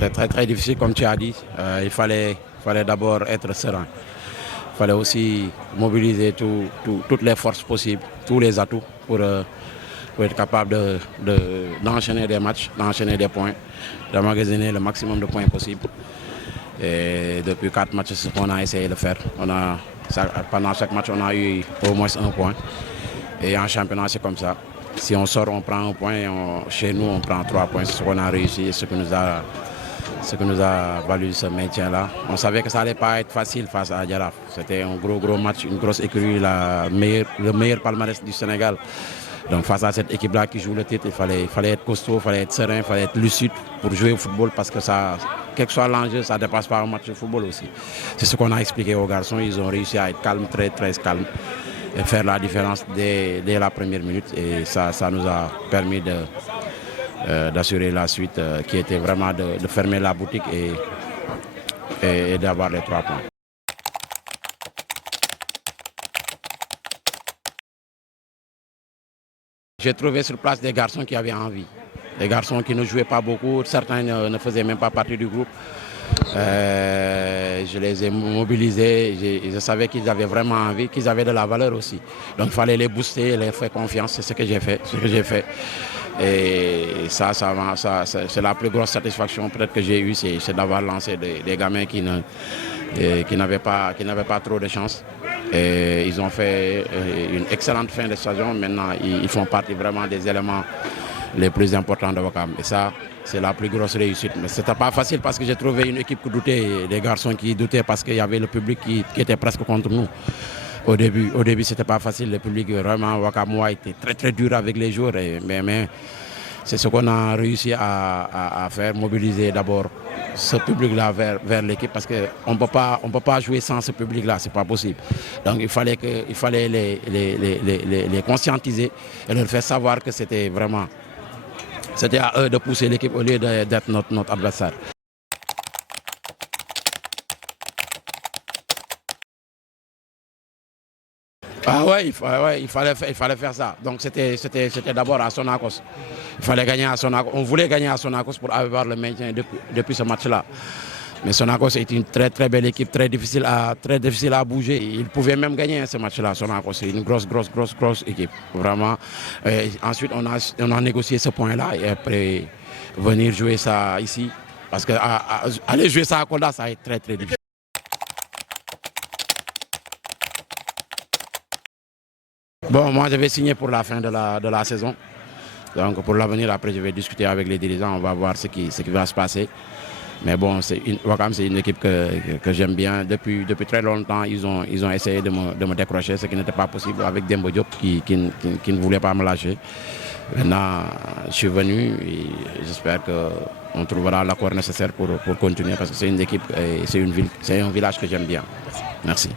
C'est très très difficile comme tu as dit. Il fallait d'abord être serein. Il fallait aussi mobiliser toutes les forces possibles, tous les atouts pour être capable d'enchaîner des matchs, d'enchaîner des points, d'emmagasiner le maximum de points possible. Et depuis 4 matchs, c'est ce qu'on a essayé de faire. Pendant chaque match, on a eu au moins un point. Et en championnat, c'est comme ça. Si on sort, on prend un point. Chez nous, on prend 3 points. C'est ce qu'on a réussi et ce qui nous a valu ce maintien-là. On savait que ça n'allait pas être facile face à Jaraaf. C'était un gros match, une grosse écurie, le meilleur palmarès du Sénégal. Donc face à cette équipe-là qui joue le titre, il fallait être costaud, il fallait être serein, il fallait être lucide pour jouer au football parce que ça, quel que soit l'enjeu, ça ne dépasse pas un match de football aussi. C'est ce qu'on a expliqué aux garçons. Ils ont réussi à être calmes, très très calmes et faire la différence dès la première minute. Et ça nous a permis d'assurer la suite qui était vraiment de fermer la boutique et d'avoir les 3 points. J'ai trouvé sur place des garçons qui avaient envie. Des garçons qui ne jouaient pas beaucoup, certains ne faisaient même pas partie du groupe. Je les ai mobilisés, je savais qu'ils avaient vraiment envie, qu'ils avaient de la valeur aussi. Donc il fallait les booster, les faire confiance, c'est ce que j'ai fait. Et ça c'est la plus grosse satisfaction peut-être que j'ai eue, c'est d'avoir lancé des gamins qui n'avaient pas trop de chance. Et ils ont fait une excellente fin de saison. Maintenant, ils font partie vraiment des éléments les plus importants de Ouakam. Et ça, c'est la plus grosse réussite. Mais ce n'était pas facile parce que j'ai trouvé une équipe qui doutait, des garçons qui doutaient parce qu'il y avait le public qui était presque contre nous. Au début, ce n'était pas facile. Le public, vraiment, Ouakamois était très très dur avec les joueurs. Mais c'est ce qu'on a réussi à faire, mobiliser d'abord ce public-là vers l'équipe parce qu'on ne peut pas jouer sans ce public-là, ce n'est pas possible. Donc il fallait les conscientiser et leur faire savoir que c'était à eux de pousser l'équipe au lieu d'être notre adversaire. Ah ouais, il fallait faire ça. Donc c'était d'abord à Sonacos. Il fallait gagner à Sonacos. On voulait gagner à Sonacos pour avoir le maintien depuis ce match-là. Mais Sonacos est une très très belle équipe, très difficile à bouger. Ils pouvaient même gagner ce match-là. Sonacos, c'est une grosse équipe. Vraiment. Et ensuite, on a négocié ce point-là et après venir jouer ça ici. Parce que aller jouer ça à Kolda, ça va être très très difficile. Bon, moi je vais signer pour la fin de la saison. Donc pour l'avenir, après je vais discuter avec les dirigeants, on va voir ce qui va se passer. Mais bon, Ouakam, c'est une équipe que j'aime bien. Depuis très longtemps, ils ont essayé de me décrocher, ce qui n'était pas possible avec Dembo Diop qui ne voulait pas me lâcher. Maintenant, je suis venu et j'espère qu'on trouvera l'accord nécessaire pour continuer parce que c'est une équipe et c'est un village que j'aime bien. Merci.